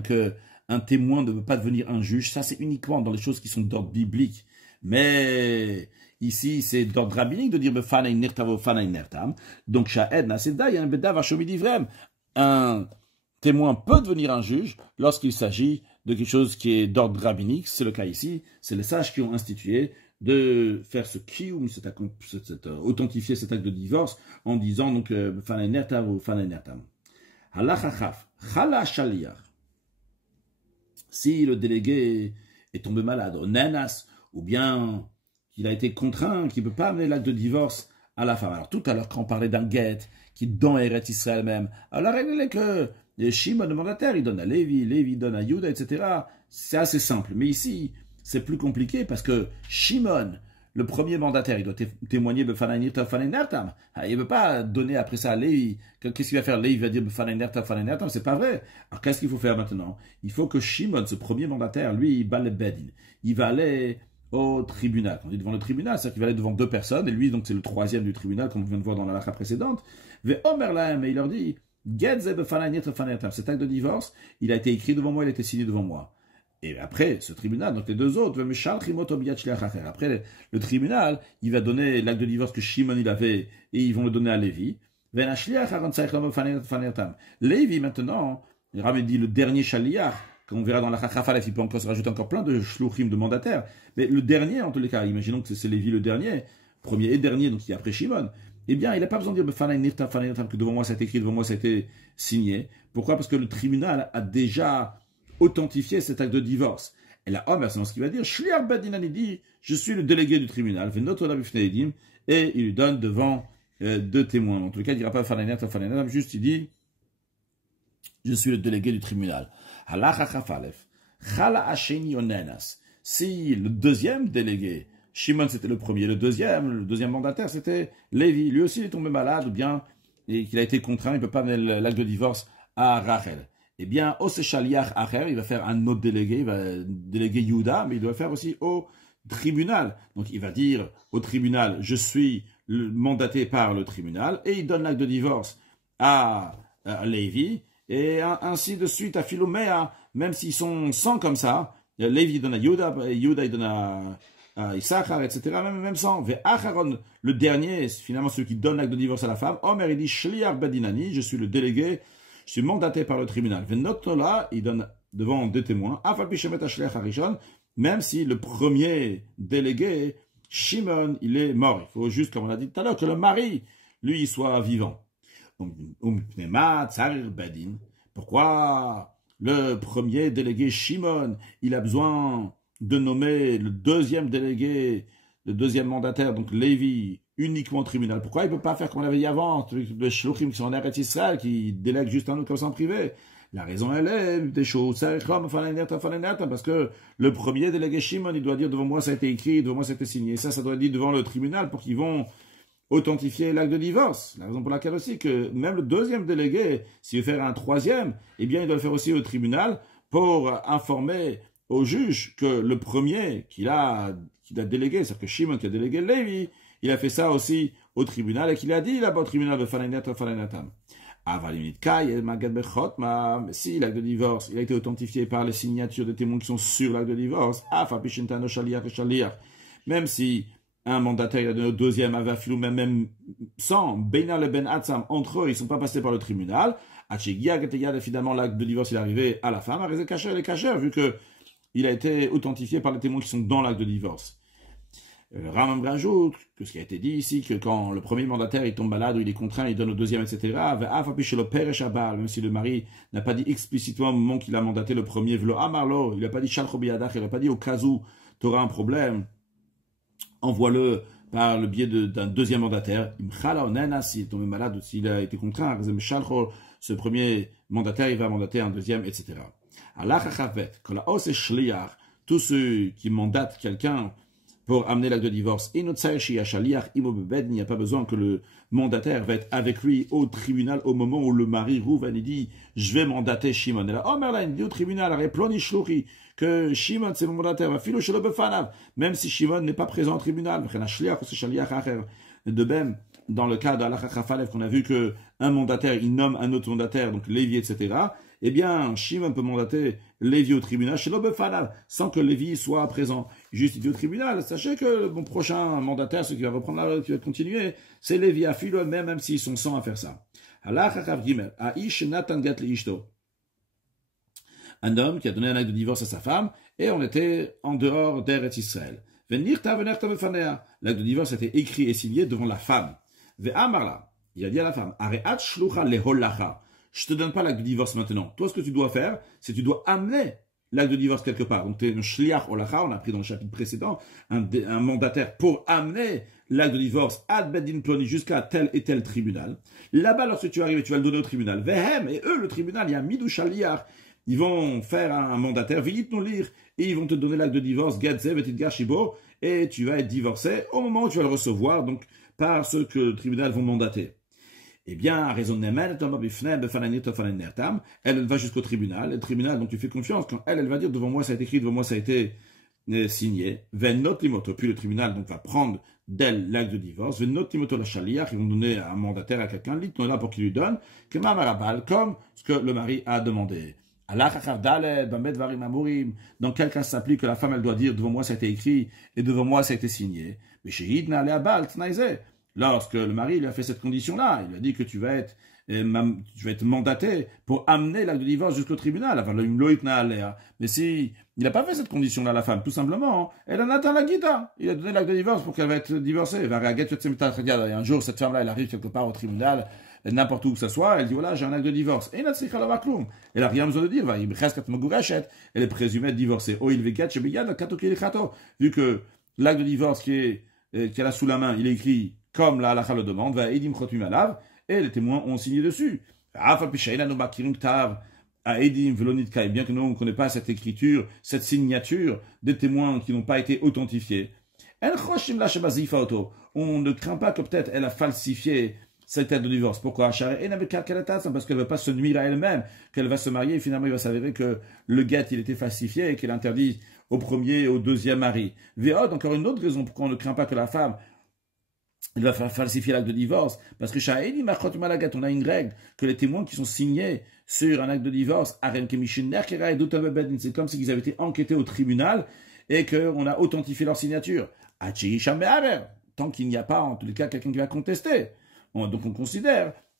que un témoin ne peut pas devenir un juge, ça c'est uniquement dans les choses qui sont d'ordre biblique. Mais ici, c'est d'ordre rabbinique de dire donc un témoin peut devenir un juge lorsqu'il s'agit de quelque chose qui est d'ordre rabbinique. C'est le cas ici, c'est les sages qui ont institué de faire ce kiyum, authentifier cet acte de divorce en disant donc fanay nertam ou fanay nertam. Halachachaf, chala shaliach. Si le délégué est tombé malade, nanas, ou bien qu'il a été contraint, qu'il ne peut pas amener l'acte de divorce à la femme. Alors tout à l'heure, quand on parlait d'un guet qui dans Eretz Israël même, alors la règle est que Shimon, le mandataire, il donne à Lévi, Lévi donne à Yehuda, etc. C'est assez simple. Mais ici, c'est plus compliqué parce que Shimon, le premier mandataire, il doit témoigner Befanaynirta Fanaynartam. Il ne peut pas donner après ça à Lévi. Qu'est-ce qu'il va faire? Lévi va dire Befanaynirta Fanaynartam. C'est pas vrai. Alors qu'est-ce qu'il faut faire maintenant? Il faut que Shimon, ce premier mandataire, lui, il bat le bedin. Il va aller au tribunal. Quand on dit devant le tribunal, c'est-à-dire qu'il va aller devant deux personnes, et lui, donc, c'est le troisième du tribunal, comme on vient de voir dans la lacha précédente. Et il leur dit cet acte de divorce, il a été écrit devant moi, il a été signé devant moi. Et après, ce tribunal, donc les deux autres, après le tribunal, il va donner l'acte de divorce que Shimon il avait, et ils vont le donner à Lévi. Lévi, maintenant, il Rabbi dit le dernier shaliach, qu'on verra dans la Chachafalef, il peut encore se rajouter encore plein de shluchim, de mandataires, mais le dernier, en tous les cas, imaginons que c'est Lévi le dernier, premier et dernier, donc il y a après Shimon, eh bien, il n'a pas besoin de dire que devant moi ça a été écrit, devant moi ça a été signé. Pourquoi? Parce que le tribunal a déjà authentifié cet acte de divorce. Et la Omer, c'est ce qu'il va dire, Shliach Bedin, il dit, je suis le délégué du tribunal, et il lui donne devant deux témoins. En tout cas, il ne dira pas juste il dit, je suis le délégué du tribunal. Si le deuxième délégué, Shimon c'était le premier, le deuxième mandataire c'était Lévi, lui aussi il est tombé malade ou bien et qu'il a été contraint, il ne peut pas mener l'acte de divorce à Rachel. Eh bien, au Shaliach Acher, il va faire un autre délégué, il va déléguer Yehuda, mais il doit le faire aussi au tribunal. Donc il va dire au tribunal, je suis mandaté par le tribunal, et il donne l'acte de divorce à Lévi, et ainsi de suite à Philoméa, même s'ils sont 100 comme ça, Lévi donne à Yehuda, Yehuda il donne à Issachar, etc. Même 100. Acharon, le dernier, finalement celui qui donne l'acte de divorce à la femme, Omer il dit Shliach Bedinani, je suis le délégué, je suis mandaté par le tribunal. Venotola, il donne devant deux témoins, Afal Pishemet Ashliach Harishon, même si le premier délégué, Shimon, il est mort. Il faut juste, comme on a dit tout à l'heure, que le mari, lui, soit vivant. Pourquoi le premier délégué, Shimon, il a besoin de nommer le deuxième délégué, le deuxième mandataire, donc Lévi, uniquement au tribunal? Pourquoi il ne peut pas faire comme on avait dit avant, les shluchim qui sont en Eretz Israël, qui délèguent juste un autre comme ça en privé? La raison, elle est des choses, parce que le premier délégué Shimon, il doit dire devant moi ça a été écrit, devant moi ça a été signé. Ça doit être dit devant le tribunal pour qu'ils vont authentifier l'acte de divorce. La raison pour laquelle aussi que même le deuxième délégué, s'il veut faire un troisième, eh bien il doit le faire aussi au tribunal pour informer au juge que le premier qu'il a délégué, c'est-à-dire que Shimon qui a délégué Lévi, il a fait ça aussi au tribunal et qu'il a dit là-bas au tribunal de Falainatam. Si l'acte de divorce il a été authentifié par les signatures des témoins qui sont sur l'acte de divorce, même si un mandataire a donné au deuxième avafilou, même sans Beina le Ben Atzam, entre eux, ils ne sont pas passés par le tribunal, finalement l'acte de divorce il est arrivé à la femme, à raison caché, elle est cachée, vu qu'il a été authentifié par les témoins qui sont dans l'acte de divorce. Ramam rajoute que ce qui a été dit ici, que quand le premier mandataire il tombe malade ou il est contraint, il donne au deuxième, etc. Même si le mari n'a pas dit explicitement au moment qu'il a mandaté le premier, il n'a pas dit Shalchobiadach, il n'a pas dit au cas où tu auras un problème, envoie-le par le biais d'un deuxième mandataire. S'il est tombé malade ou s'il a été contraint, ce premier mandataire, il va mandater un deuxième, etc. Tous ceux qui mandatent quelqu'un pour amener l'acte de divorce, il n'y a pas besoin que le mandataire va être avec lui au tribunal au moment où le mari Rouven dit je vais mandater Shimon. Et là, il dit au tribunal, que Shimon c'est mon mandataire, même si Shimon n'est pas présent au tribunal. De même, dans le cas d'Alach Chafalev, qu'on a vu que un mandataire, il nomme un autre mandataire, donc Lévi, etc., eh bien, Shimon peut mandater Lévi au tribunal, sans que Lévi soit présent. Juste, il dit au tribunal, sachez que mon prochain mandataire, celui qui va reprendre qui va continuer, c'est Lévi à Philo, même s'ils sont 100 à faire ça. Un homme qui a donné un acte de divorce à sa femme, et on était en dehors d'Eretz Israël. L'acte de divorce a été écrit et signé devant la femme. Il a dit à la femme, je te donne pas l'acte de divorce maintenant. Toi, ce que tu dois faire, c'est que tu dois amener l'acte de divorce quelque part. Donc, tu es un shliach olacha, on a pris dans le chapitre précédent, un mandataire pour amener l'acte de divorce ad bedin ploni jusqu'à tel et tel tribunal. Là-bas, lorsque tu arrives, tu vas le donner au tribunal. Vehem, et eux, le tribunal, il y a midou shaliach. Ils vont faire un mandataire, vite nous lire, et ils vont te donner l'acte de divorce, gadzev et tidgar shibo, et tu vas être divorcé au moment où tu vas le recevoir, donc, par ceux que le tribunal vont mandater. Eh bien, à raison de elle va jusqu'au tribunal. Le tribunal, donc tu fais confiance. Quand elle va dire devant moi ça a été écrit, devant moi ça a été signé. Puis le tribunal donc va prendre d'elle l'acte de divorce. Ils vont donner un mandataire à quelqu'un, là pour qu'il lui donne, comme ce que le mari a demandé. Dans quel cas ça s'applique que la femme elle doit dire devant moi ça a été écrit et devant moi ça a été signé. Mais lorsque le mari lui a fait cette condition-là, il lui a dit que tu vas être tu vas être mandaté pour amener l'acte de divorce jusqu'au tribunal. Mais si il n'a pas fait cette condition-là, la femme, tout simplement, elle en atteint la guita. Il a donné l'acte de divorce pour qu'elle va être divorcée. Et un jour, cette femme-là, elle arrive quelque part au tribunal, n'importe où que ce soit, elle dit voilà, j'ai un acte de divorce. Et elle n'a rien besoin de dire. Elle est présumée divorcée. Vu que l'acte de divorce qu'elle a sous la main, il est écrit comme la halakha le demande, et les témoins ont signé dessus. Bien que nous, on ne connaît pas cette écriture, cette signature des témoins qui n'ont pas été authentifiés, on ne craint pas que peut-être elle a falsifié cet acte de divorce. Pourquoi? Parce qu'elle ne veut pas se nuire à elle-même, qu'elle va se marier et finalement il va s'avérer que le guet il était falsifié et qu'elle interdit au premier et au deuxième mari. Encore une autre raison pourquoi on ne craint pas que la femme elle va falsifier l'acte de divorce, parce que on a une règle que les témoins qui sont signés sur un acte de divorce, c'est comme s'ils avaient été enquêtés au tribunal et qu'on a authentifié leur signature. Tant qu'il n'y a pas, en tous les cas, quelqu'un qui va contester. Donc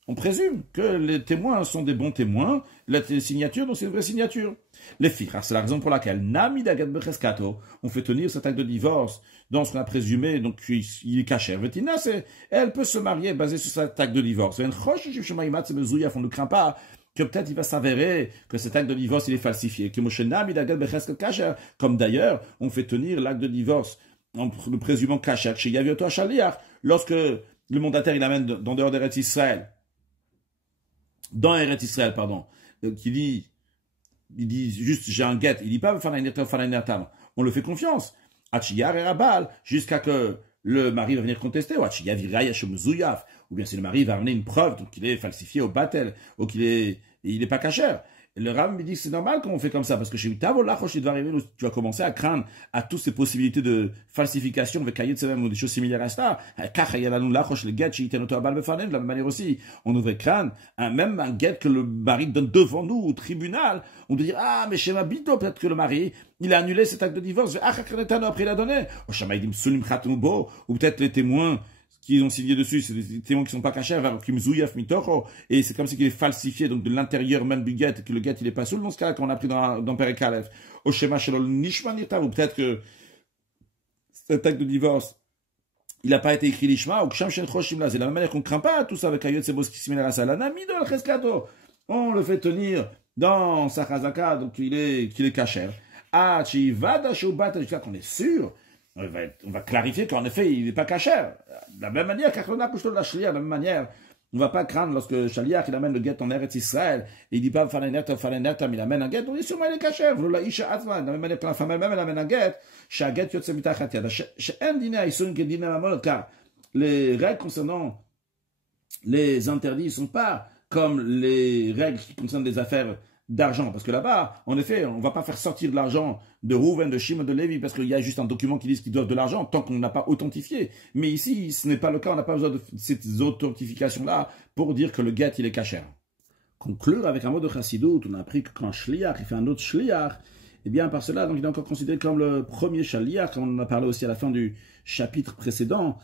on présume que les témoins sont des bons témoins, la signature, donc c'est une vraie signature. Les filles, c'est la raison pour laquelle on fait tenir cet acte de divorce dans ce qu'on a présumé, donc il est caché. Elle peut se marier basé sur cet acte de divorce. On ne craint pas que peut-être il va s'avérer que cet acte de divorce il est falsifié. Comme d'ailleurs, on fait tenir l'acte de divorce en le présumant caché. Lorsque le mandataire il amène dans dehors d'Eretz Israël, dans Eretz Israël, il dit juste j'ai un guet, il dit pas on le fait confiance. Jusqu'à que le mari va venir contester, ou bien si le mari va amener une preuve qu'il est falsifié au batel, ou il est pas cachère. Le Rav me dit que c'est normal quand on fait comme ça, parce que chez Tavo Lachosh, il doit arriver, tu vas commencer à craindre à toutes ces possibilités de falsification avec Kayet Sevem ou des choses similaires à ça. Car il y a Lachosh, le guet, de la même manière aussi, on devrait craindre, même un guet que le mari donne devant nous au tribunal, on doit dire, ah, mais chez ma bito, peut-être que le mari, il a annulé cet acte de divorce, après il a donné, ou peut-être les témoins, qui ont signé dessus, c'est des témoins qui sont pas cachés, et c'est comme si il est falsifié, donc de l'intérieur même du guet, que le guet il est pas sous, dans ce cas-là qu'on a pris dans Perek Aleph, ou peut-être que cet acte de divorce, il n'a pas été écrit l'ishma, ou c'est de la même manière qu'on ne craint pas tout ça avec Ayot Sebos qui est similaire à ça, on le fait tenir dans sa chazaka, donc qu'il est caché. Jusqu'à qu'on est sûr, on va clarifier qu'en effet, il n'est pas cachère. De la même manière, de la même manière, on ne va pas craindre lorsque Shaliach il amène le guet en Eretz Israël, et il dit pas il amène un guet, on dit sûrement il est cachère. De la même manière que la femme elle-même elle amène un guet, car les règles concernant les interdits ne sont pas comme les règles qui concernent des affaires d'argent, parce que là-bas, en effet, on ne va pas faire sortir de l'argent de Rouven, de Shimon, de Lévi, parce qu'il y a juste un document qui dit qu'ils doivent de l'argent, tant qu'on n'a pas authentifié. Mais ici, ce n'est pas le cas, on n'a pas besoin de cette authentification-là pour dire que le guet, il est cachère. Conclure avec un mot de Chassidut, on a appris que quand Shliach, il fait un autre Shliach, et bien par cela, donc il est encore considéré comme le premier Shliach, comme on en a parlé aussi à la fin du chapitre précédent.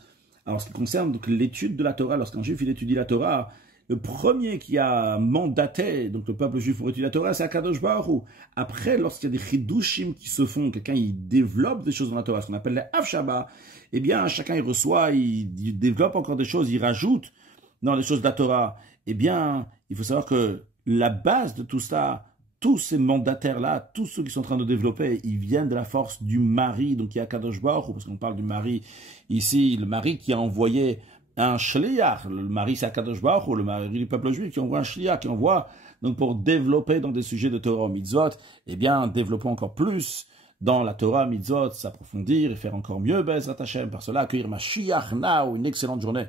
Alors, ce qui concerne donc l'étude de la Torah, lorsqu'un juif il étudie la Torah, le premier qui a mandaté donc le peuple juif pour étudier la Torah, c'est Akadosh Baruch Hu. Après, lorsqu'il y a des chidushim qui se font, quelqu'un il développe des choses dans la Torah, ce qu'on appelle les Avshaba, eh bien chacun il reçoit, il développe encore des choses, il rajoute dans les choses de la Torah. Eh bien, il faut savoir que la base de tout ça, tous ces mandataires-là, tous ceux qui sont en train de développer, ils viennent de la force du mari, donc il y a Akadosh Baruch Hu, parce qu'on parle du mari ici, le mari qui a envoyé un shliach, le mari c'est Akadosh Baruch Hu, le mari du peuple juif qui envoie un shliach, qui envoie donc pour développer dans des sujets de Torah mitzvot, eh bien développons encore plus dans la Torah mitzvot, s'approfondir et faire encore mieux, Bezrat Hashem, par cela accueillir Mashiach now, une excellente journée.